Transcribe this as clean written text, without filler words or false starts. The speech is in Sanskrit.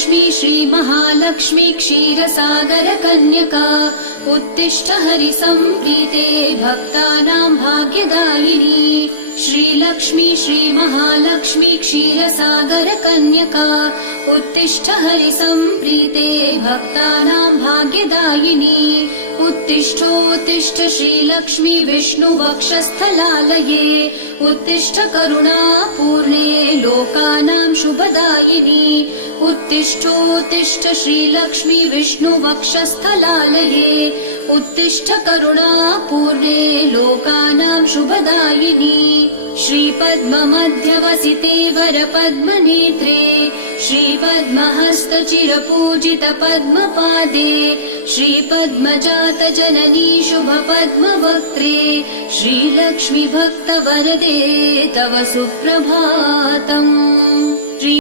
श्रीलक्ष्मी श्रीमहालक्ष्मी क्षीरसागरकन्यका उत्तिष्ठ हरिसम्प्रीते भक्तानां भाग्यदायिनी। श्रीलक्ष्मी श्रीमहालक्ष्मी क्षीरसागरकन्यका उत्तिष्ठ हरिसम्प्रीते भक्तानां भाग्यदायिनी। उत्तिष्ठोत्तिष्ठ श्रीलक्ष्मी विष्णुवक्षस्थलालये उत्तिष्ठ करुणापूर्णे लोकानां शुभदायिनी। उत्तिष्ठोत्तिष्ठ श्रीलक्ष्मी विष्णुवक्षस्थलालये उत्तिष्ठ करुणापूर्णे लोकानां शुभदायिनी। श्रीपद्ममध्यवसिते वरपद्मनेत्रे श्रीपद्महस्तचिरपूजित पद्मपादे श्रीपद्मजातजननी शुभपद्मवक्त्रे श्रीलक्ष्मी भक्तवरदे तव सुप्रभातम्।